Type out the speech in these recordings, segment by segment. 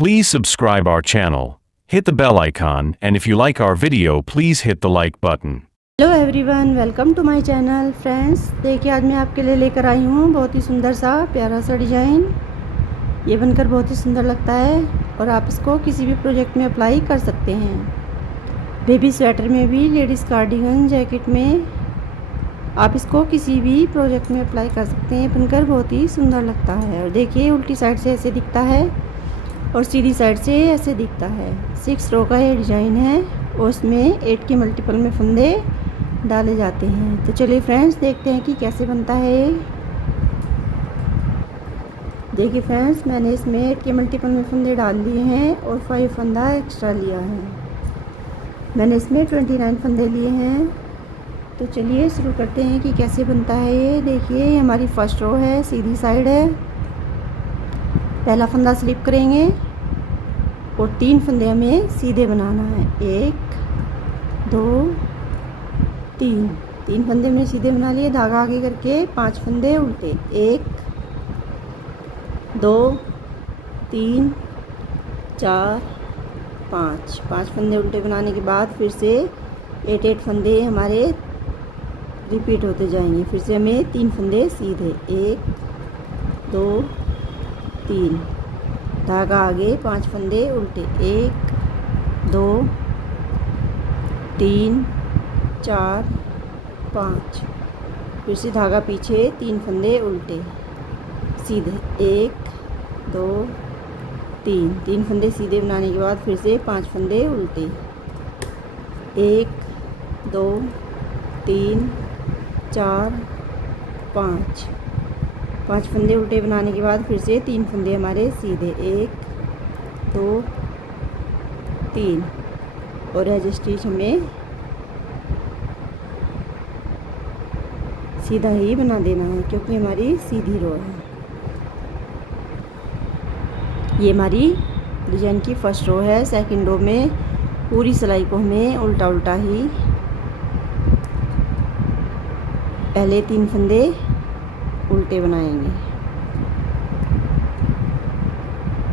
Please subscribe our channel, hit the bell icon, and if you like our video, please hit the like button. Hello everyone, welcome to my channel. Friends, देखिए आज मैं आपके लिए लेकर आई हूँ बहुत ही सुंदर सा प्यारा सा डिज़ाइन। ये बनकर बहुत ही सुंदर लगता है और आप इसको किसी भी प्रोजेक्ट में अप्लाई कर सकते हैं। बेबी स्वेटर में भी, लेडीज़ कार्डिगन, जैकेट में आप इसको किसी भी प्रोजेक्ट में अप्लाई कर सकते हैं। बनकर बहुत ही सुंदर लगता है। और देखिए उल्टी साइड से ऐसे दिखता है और सीधी साइड से ऐसे दिखता है। 6 रो का ये डिज़ाइन है और उसमें 8 के मल्टीपल में फंदे डाले जाते हैं। तो चलिए फ्रेंड्स, देखते हैं कि कैसे बनता है ये। देखिए फ्रेंड्स, मैंने इसमें 8 के मल्टीपल में फंदे डाल लिए हैं और 5 फंदा एक्स्ट्रा लिया है। मैंने इसमें 29 फंदे लिए हैं। तो चलिए शुरू करते हैं कि कैसे बनता है ये। देखिए ये हमारी फर्स्ट रो है, सीधी साइड है। पहला फंदा स्लिप करेंगे और 3 फंदे हमें सीधे बनाना है। 1 2 3 फंदे हमने सीधे बना लिए। धागा आगे करके 5 फंदे उल्टे। 1 2 3 4 5 फंदे उल्टे बनाने के बाद फिर से 8 फंदे हमारे रिपीट होते जाएंगे। फिर से हमें 3 फंदे सीधे। 1 2 3 धागा आगे 5 फंदे उल्टे। 1 2 3 4 5 फिर से धागा पीछे 3 फंदे उल्टे सीधे। 1 2 3 फंदे सीधे बनाने के बाद फिर से 5 फंदे उल्टे। 1 2 3 4 5 फंदे उल्टे बनाने के बाद फिर से 3 फंदे हमारे सीधे। 1 2 3 और एज स्टिच हमें सीधा ही बना देना है क्योंकि हमारी सीधी रो है। ये हमारी डिजाइन की फर्स्ट रो है। सेकंड रो में पूरी सिलाई को हमें उल्टा उल्टा ही पहले 3 फंदे उल्टे बनाएंगे।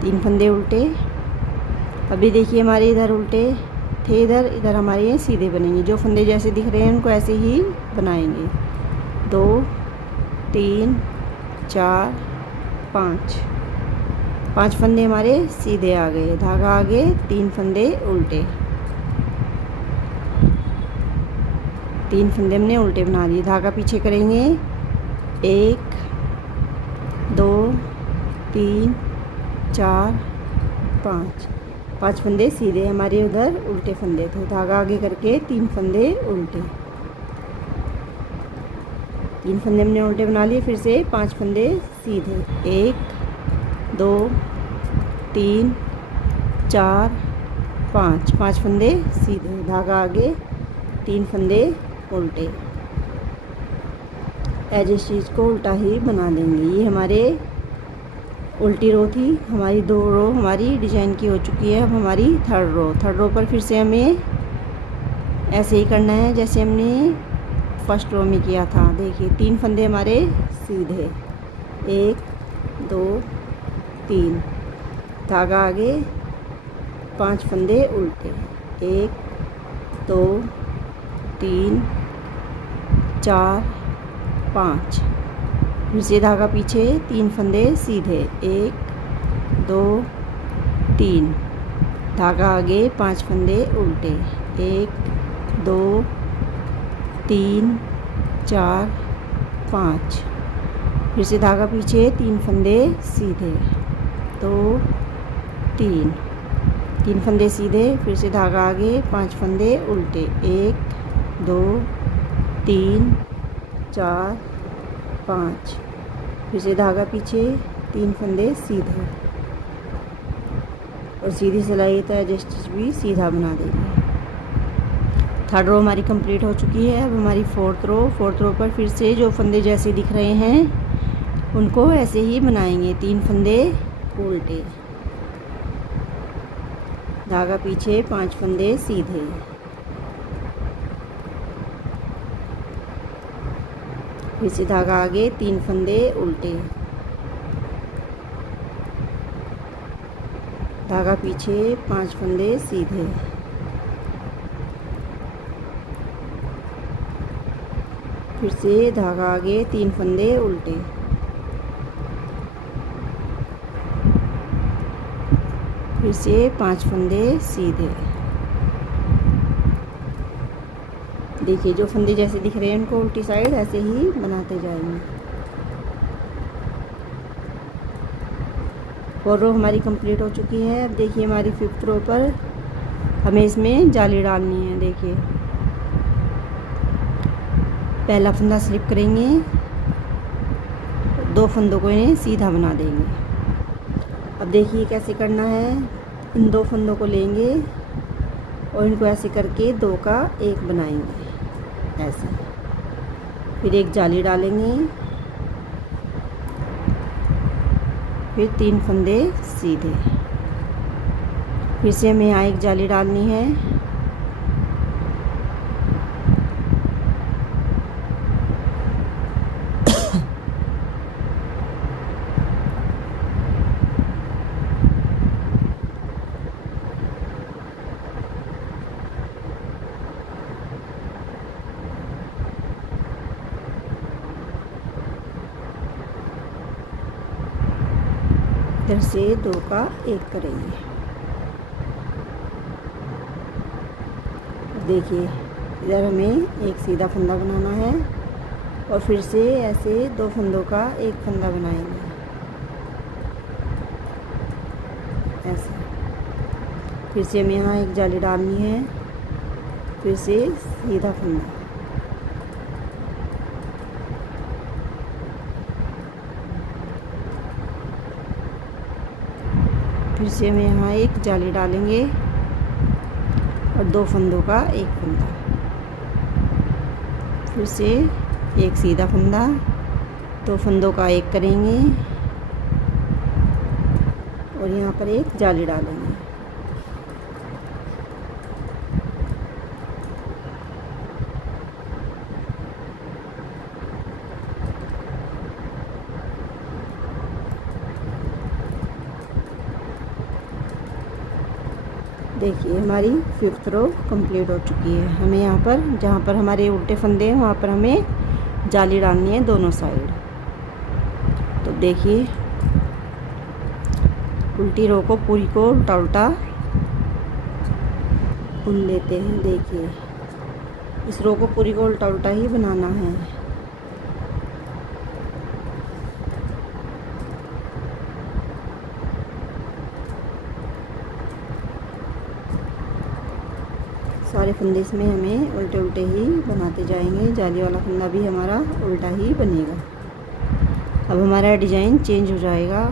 3 फंदे उल्टे। अभी देखिए हमारे इधर उल्टे थे, इधर हमारे ये सीधे बनेंगे। जो फंदे जैसे दिख रहे हैं उनको ऐसे ही बनाएंगे। 2 3 4 5 फंदे हमारे सीधे आ गए। धागा आगे 3 फंदे उल्टे। 3 फंदे हमने उल्टे बना दिए। धागा पीछे करेंगे। 1 2 3 4 5 फंदे सीधे हमारे उधर उल्टे फंदे थे। धागा आगे करके 3 फंदे उल्टे। 3 फंदे हमने उल्टे बना लिए। फिर से 5 फंदे सीधे। 1 2 3 4 5 फंदे सीधे। धागा आगे 3 फंदे उल्टे। एज स्टिच को उल्टा ही बना देंगे। ये हमारे उल्टी रो थी। हमारी 2 रो हमारी डिजाइन की हो चुकी है। अब हमारी थर्ड रो पर फिर से हमें ऐसे ही करना है जैसे हमने फर्स्ट रो में किया था। देखिए 3 फंदे हमारे सीधे। 1 2 3 धागा आगे 5 फंदे उल्टे। 1 2 3 4 5 फिर से धागा पीछे 3 फंदे सीधे। 1 2 3 धागा आगे 5 फंदे उल्टे। 1 2 3 4 5 फिर से धागा पीछे 3 फंदे सीधे। 2 3 फंदे सीधे। फिर से धागा आगे 5 फंदे उल्टे। 1 2 3 4 5 फिर से धागा पीछे 3 फंदे सीधे और सीधी सिलाई तो एज स्टिच भी सीधा बना देंगे। थर्ड रो हमारी कंप्लीट हो चुकी है। अब हमारी फोर्थ रो पर फिर से जो फंदे जैसे दिख रहे हैं उनको ऐसे ही बनाएंगे। 3 फंदे उल्टे। धागा पीछे 5 फंदे सीधे। फिर से धागा आगे 3 फंदे उल्टे। धागा पीछे, 5 फंदे सीधे, फिर से धागा आगे, 3 फंदे उल्टे, फिर से 5 फंदे सीधे। देखिए जो फंदे जैसे दिख रहे हैं उनको उल्टी साइड ऐसे ही बनाते जाएंगे। 4 रो हमारी कंप्लीट हो चुकी है। अब देखिए हमारी 5th रो पर हमें इसमें जाली डालनी है। देखिए पहला फंदा स्लिप करेंगे, 2 फंदों को इन्हें सीधा बना देंगे। अब देखिए कैसे करना है। इन 2 फंदों को लेंगे और इनको ऐसे करके 2 का 1 बनाएंगे ऐसे, फिर एक जाली डालेंगे, फिर 3 फंदे सीधे, फिर से हमें यहाँ एक जाली डालनी है, इधर से 2 का 1 करेंगे। देखिए इधर हमें एक सीधा फंदा बनाना है और फिर से ऐसे 2 फंदों का 1 फंदा बनाएंगे ऐसे, फिर से हमें यहाँ एक जाली डालनी है, फिर से सीधा फंदा, फिर से हम यहाँ एक जाली डालेंगे और 2 फंदों का 1 फंदा, फिर से एक सीधा फंदा, 2 फंदों का 1 करेंगे और यहाँ पर एक जाली डालेंगे। देखिए हमारी 5th रो कंप्लीट हो चुकी है। हमें यहाँ पर जहाँ पर हमारे उल्टे फंदे हैं वहाँ पर हमें जाली डालनी है दोनों साइड। तो देखिए उल्टी रो को पूरी को उल्टा उल्टा बुन लेते हैं। देखिए इस रो को पूरी को उल्टा उल्टा ही बनाना है। सारे फंदे इसमें हमें उल्टे उल्टे ही बनाते जाएंगे। जाली वाला फंदा भी हमारा उल्टा ही बनेगा। अब हमारा डिज़ाइन चेंज हो जाएगा।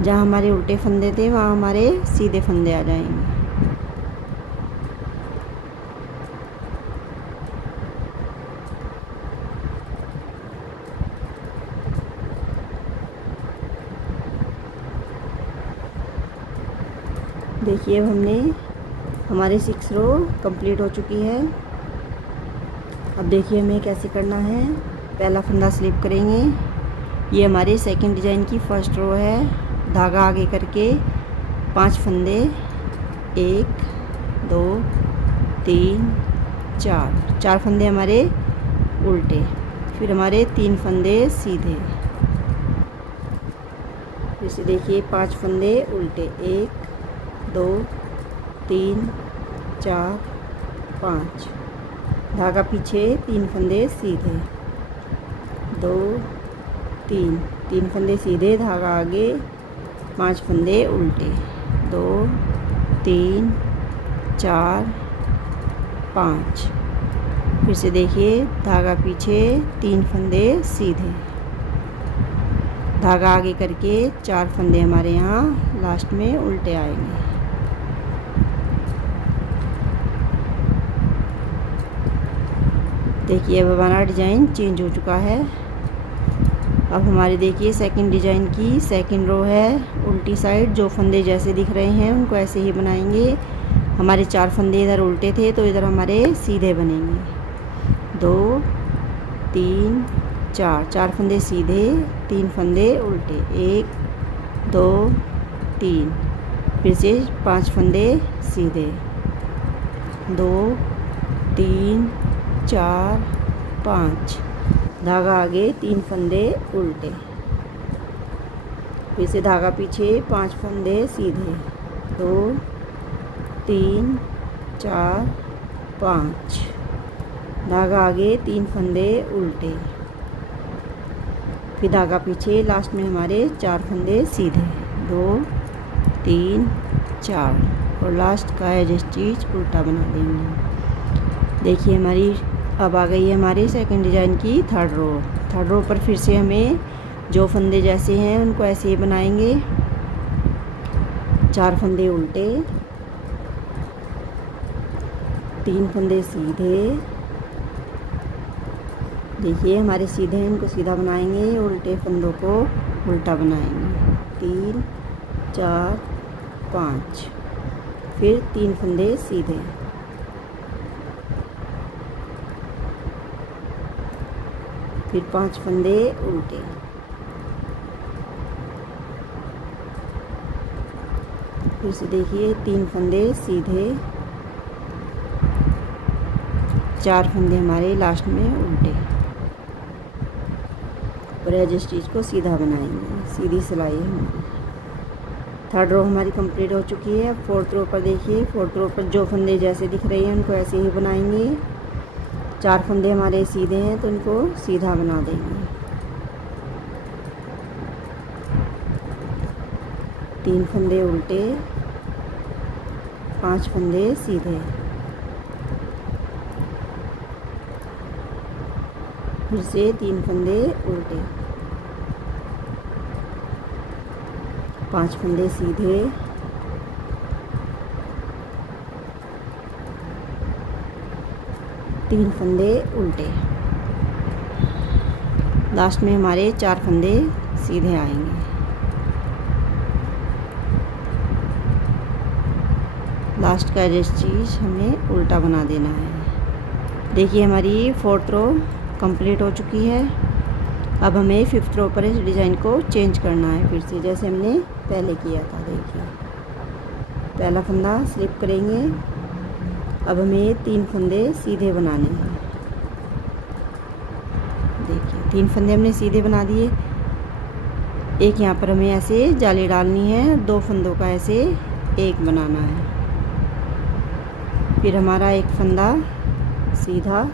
जहाँ हमारे उल्टे फंदे थे वहाँ हमारे सीधे फंदे आ जाएंगे। देखिए अब हमने हमारी 6 रो कंप्लीट हो चुकी है। अब देखिए हमें कैसे करना है। पहला फंदा स्लिप करेंगे। ये हमारे सेकंड डिज़ाइन की फर्स्ट रो है। धागा आगे करके 5 फंदे, 1 2 3 4 फंदे हमारे उल्टे, फिर हमारे 3 फंदे सीधे, फिर से देखिए 5 फंदे उल्टे, 1 2 3 4 5, धागा पीछे, 3 फंदे सीधे, 2 3 फंदे सीधे, धागा आगे, 5 फंदे उल्टे, 2 3 4 5, फिर से देखिए धागा पीछे, 3 फंदे सीधे, धागा आगे करके 4 फंदे हमारे यहाँ लास्ट में उल्टे आएंगे। देखिए अब हमारा डिज़ाइन चेंज हो चुका है। अब हमारे देखिए सेकंड डिज़ाइन की सेकंड रो है। उल्टी साइड जो फंदे जैसे दिख रहे हैं उनको ऐसे ही बनाएंगे। हमारे 4 फंदे इधर उल्टे थे तो इधर हमारे सीधे बनेंगे। 2 3 4 फंदे सीधे, 3 फंदे उल्टे, 1 2 3, फिर से 5 फंदे सीधे, 2 3 4 5, धागा आगे 3 फंदे उल्टे, फिर से धागा पीछे 5 फंदे सीधे, 2 3 4 5, धागा आगे 3 फंदे उल्टे, फिर धागा पीछे, लास्ट में हमारे 4 फंदे सीधे, 2 3 4, और लास्ट का एज स्टिच उल्टा बना देंगे। देखिए हमारी अब आ गई है हमारी सेकंड डिजाइन की थर्ड रो। थर्ड रो पर फिर से हमें जो फंदे जैसे हैं उनको ऐसे ही बनाएंगे, 4 फंदे उल्टे, 3 फंदे सीधे, देखिए हमारे सीधे हैं, इनको सीधा बनाएंगे, उल्टे फंदों को उल्टा बनाएंगे, 3 4 5, फिर 3 फंदे सीधे, फिर 5 फंदे उल्टे, फिर से देखिए 3 फंदे सीधे, 4 फंदे हमारे लास्ट में उल्टे, और एज स्टिच को सीधा बनाएंगे, सीधी सिलाई है हमारी। थर्ड रो हमारी कंप्लीट हो चुकी है। फोर्थ रो पर देखिए, फोर्थ रो पर जो फंदे जैसे दिख रहे हैं उनको ऐसे ही बनाएंगे, 4 फंदे हमारे सीधे हैं तो इनको सीधा बना देंगे, 3 फंदे उल्टे, 5 फंदे सीधे, फिर से 3 फंदे उल्टे, 5 फंदे सीधे, तीन फंदे उल्टे, लास्ट में हमारे 4 फंदे सीधे आएंगे। लास्ट का एज स्टिच हमें उल्टा बना देना है। देखिए हमारी फोर्थ रो कंप्लीट हो चुकी है। अब हमें फिफ्थ रो पर इस डिज़ाइन को चेंज करना है, फिर से जैसे हमने पहले किया था। देखिए पहला फंदा स्लिप करेंगे, अब हमें 3 फंदे सीधे बनाने हैं। देखिए 3 फंदे हमने सीधे बना दिए, एक यहाँ पर हमें ऐसे जाली डालनी है, 2 फंदों का ऐसे एक बनाना है, फिर हमारा एक फंदा सीधा,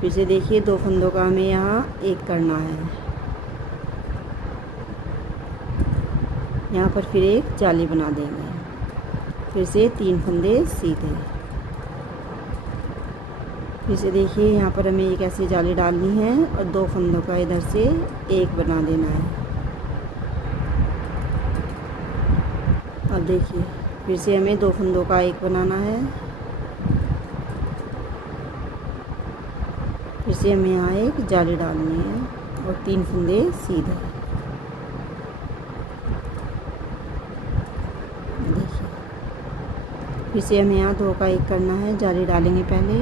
फिर से देखिए 2 फंदों का हमें यहाँ एक करना है, यहाँ पर फिर एक जाली बना देंगे, फिर से 3 फंदे सीधे, फिर से देखिए यहाँ पर हमें एक ऐसी जाली डालनी है और 2 फंदों का इधर से एक बना देना है। अब देखिए फिर से हमें 2 फंदों का एक बनाना है, फिर से हमें यहाँ एक जाली डालनी है और 3 फंदे सीधे। देखिए फिर से हमें यहाँ 2 का एक करना है, जाली डालेंगे पहले,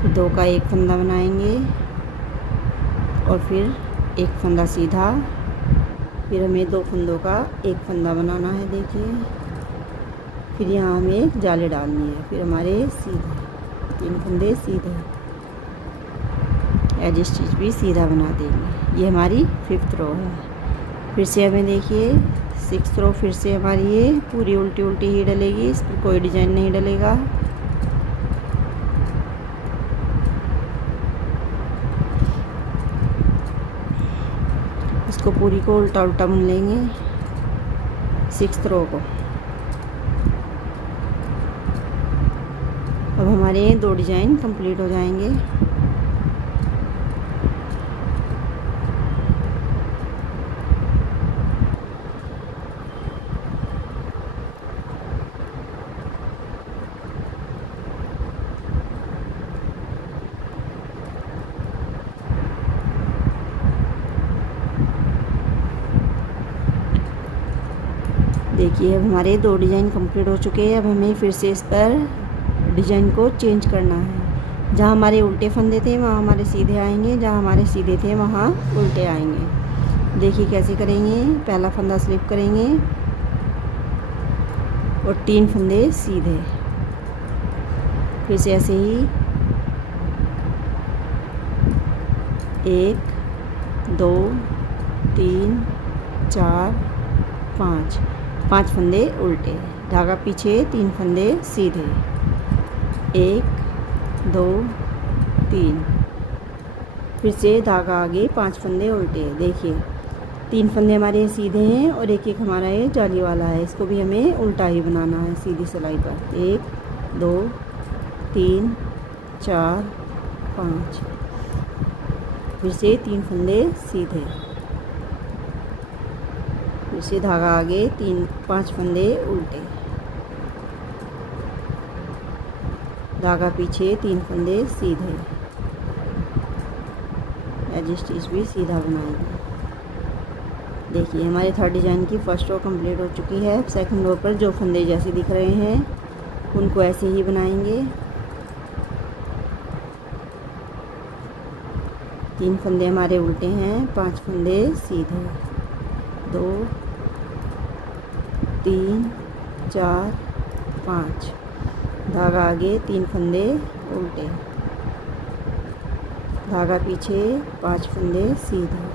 फिर 2 का एक फंदा बनाएंगे और फिर एक फंदा सीधा, फिर हमें 2 फंदों का एक फंदा बनाना है। देखिए फिर यहाँ हमें एक जाली डालनी है, फिर हमारे सीधे 3 फंदे सीधे, एज स्टिच भी सीधा बना देंगे। ये हमारी फिफ्थ रो है। फिर से हमें देखिए सिक्स्थ रो, फिर से हमारी ये पूरी उल्टी उल्टी ही डलेगी, इस पर कोई डिजाइन नहीं डलेगा। इसको पूरी को उल्टा उल्टा बुन लेंगे सिक्स्थ रो को। अब हमारे 2 डिजाइन कंप्लीट हो जाएंगे। देखिए अब हमारे 2 डिज़ाइन कंप्लीट हो चुके हैं। अब हमें फिर से इस पर डिज़ाइन को चेंज करना है। जहाँ हमारे उल्टे फंदे थे वहाँ हमारे सीधे आएंगे, जहाँ हमारे सीधे थे वहाँ उल्टे आएंगे। देखिए कैसे करेंगे। पहला फंदा स्लिप करेंगे, और 3 फंदे सीधे। फिर से ऐसे ही 1 2 3 4 5 5 फंदे उल्टे, धागा पीछे, 3 फंदे सीधे, 1 2 3। फिर से धागा आगे, 5 फंदे उल्टे। देखिए 3 फंदे हमारे सीधे हैं और एक एक हमारा ये जाली वाला है, इसको भी हमें उल्टा ही बनाना है सीधी सिलाई पर। 1 2 3 4 5। फिर से 3 फंदे सीधे, फिर से धागा आगे, 5 फंदे उल्टे, धागा पीछे, 3 फंदे सीधे, एज स्टिच भी सीधा बनाएंगे। देखिए हमारे थर्ड डिजाइन की फर्स्ट रो कंप्लीट हो चुकी है। सेकंड रो पर जो फंदे जैसे दिख रहे हैं उनको ऐसे ही बनाएंगे। 3 फंदे हमारे उल्टे हैं, 5 फंदे सीधे, 2 3 4 5, धागा आगे, 3 फंदे उल्टे, धागा पीछे, 5 फंदे सीधे,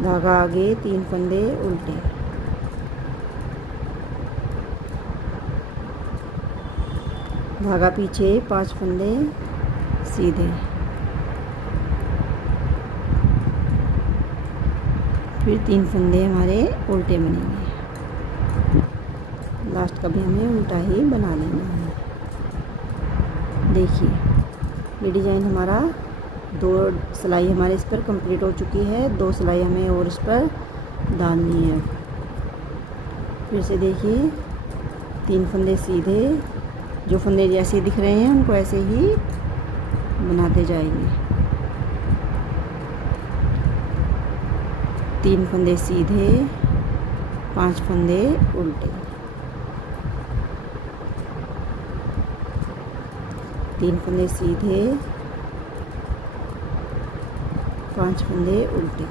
धागा आगे, 3 फंदे उल्टे, धागा पीछे, 5 फंदे सीधे, फिर 3 फंदे हमारे उल्टे बनेंगे। लास्ट का भी हमें उल्टा ही बना लेना है। देखिए ये डिज़ाइन हमारा 2 सिलाई हमारे इस पर कंप्लीट हो चुकी है, 2 सिलाई हमें और इस पर डालनी है। फिर से देखिए 3 फंदे सीधे, जो फंदे जैसे दिख रहे हैं उनको ऐसे ही बनाते जाएंगे। 3 फंदे सीधे, 5 फंदे उल्टे, 3 फंदे सीधे, 5 फंदे उल्टे,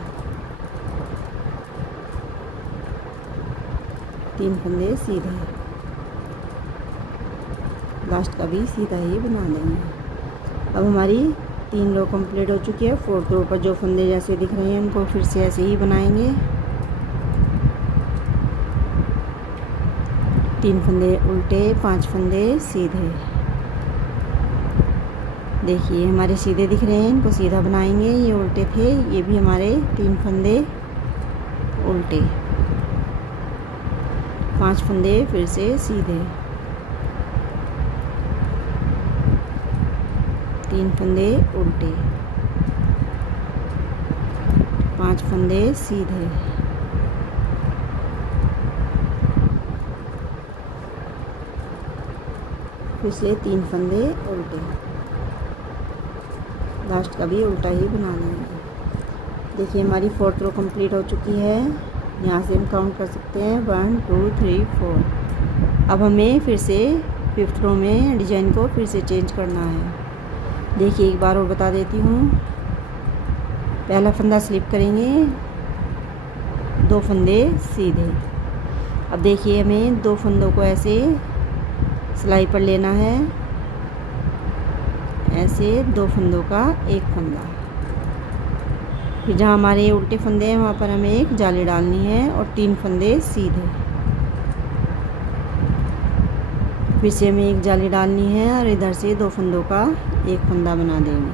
3 फंदे सीधे। लास्ट का भी सीधा ही बना देंगे। अब हमारी 3 रो कंप्लीट हो चुकी है। फोर्थ रो पर जो फंदे जैसे दिख रहे हैं उनको फिर से ऐसे ही बनाएंगे। 3 फंदे उल्टे, 5 फंदे सीधे। देखिए हमारे सीधे दिख रहे हैं, इनको सीधा बनाएंगे। ये उल्टे थे, ये भी हमारे 3 फंदे उल्टे, 5 फंदे फिर से सीधे, 3 फंदे उल्टे, 5 फंदे सीधे, फिर से 3 फंदे उल्टे। लास्ट का भी उल्टा ही बना लेंगे। देखिए हमारी फोर्थ रो कंप्लीट हो चुकी है। यहाँ से हम काउंट कर सकते हैं 1 2 3 4। अब हमें फिर से फिफ्थ रो में डिजाइन को फिर से चेंज करना है। देखिए एक बार और बता देती हूँ। पहला फंदा स्लिप करेंगे, 2 फंदे सीधे। अब देखिए हमें 2 फंदों को ऐसे सिलाई पर लेना है, ऐसे 2 फंदों का एक फंदा। फिर जहाँ हमारे उल्टे फंदे हैं वहाँ पर हमें एक जाली डालनी है और 3 फंदे सीधे। फिर से हमें एक जाली डालनी है और इधर से 2 फंदों का एक फंदा बना देंगे।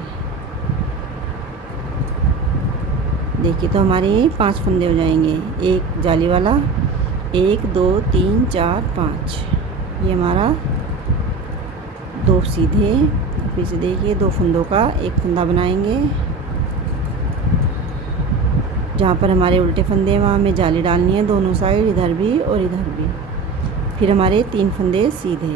देखिए तो हमारे 5 फंदे हो जाएंगे, एक जाली वाला, 1 2 3 4 5। ये हमारा 2 सीधे। फिर से देखिए 2 फंदों का एक फंदा बनाएंगे। जहाँ पर हमारे उल्टे फंदे हैं वहाँ हमें जाली डालनी है दोनों साइड, इधर भी और इधर भी। फिर हमारे 3 फंदे सीधे।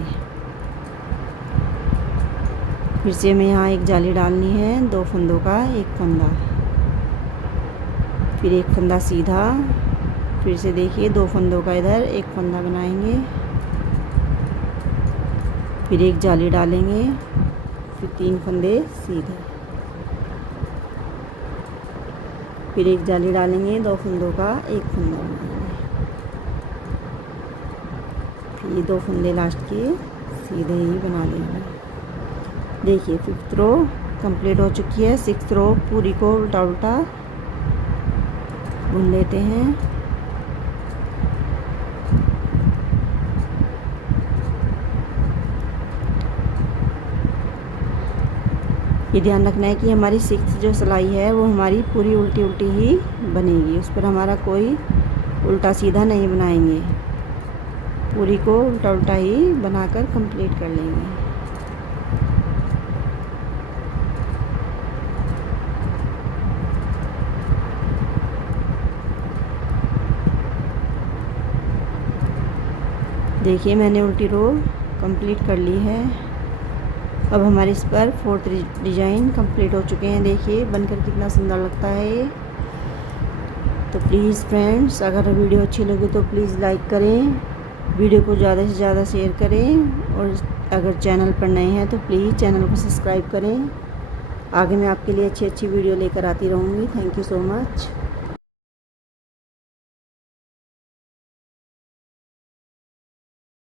फिर से हमें यहाँ एक जाली डालनी है, 2 फंदों का एक फंदा, फिर एक फंदा सीधा। फिर से देखिए 2 फंदों का इधर एक फंदा बनाएंगे, फिर एक जाली डालेंगे, फिर 3 फंदे सीधे, फिर एक जाली डालेंगे, 2 फंदों का एक फंदा बनाएंगे। ये 2 फंदे लास्ट के सीधे ही बना लेंगे। देखिए 5th रो कंप्लीट हो चुकी है। 6th रो पूरी को उल्टा उल्टा बुन लेते हैं। ये ध्यान रखना है कि हमारी 6th जो सिलाई है वो हमारी पूरी उल्टी उल्टी ही बनेगी, उस पर हमारा कोई उल्टा सीधा नहीं बनाएंगे, पूरी को उल्टा उल्टा ही बनाकर कंप्लीट कर लेंगे। देखिए मैंने उल्टी रो कंप्लीट कर ली है। अब हमारे इस पर 4th डिज़ाइन कंप्लीट हो चुके हैं। देखिए बनकर कितना सुंदर लगता है ये। तो प्लीज़ फ्रेंड्स, अगर वीडियो अच्छी लगे तो प्लीज़ लाइक करें, वीडियो को ज़्यादा से ज़्यादा शेयर करें, और अगर चैनल पर नए हैं तो प्लीज़ चैनल को सब्सक्राइब करें। आगे मैं आपके लिए अच्छी अच्छी वीडियो लेकर आती रहूँगी। Thank you so much.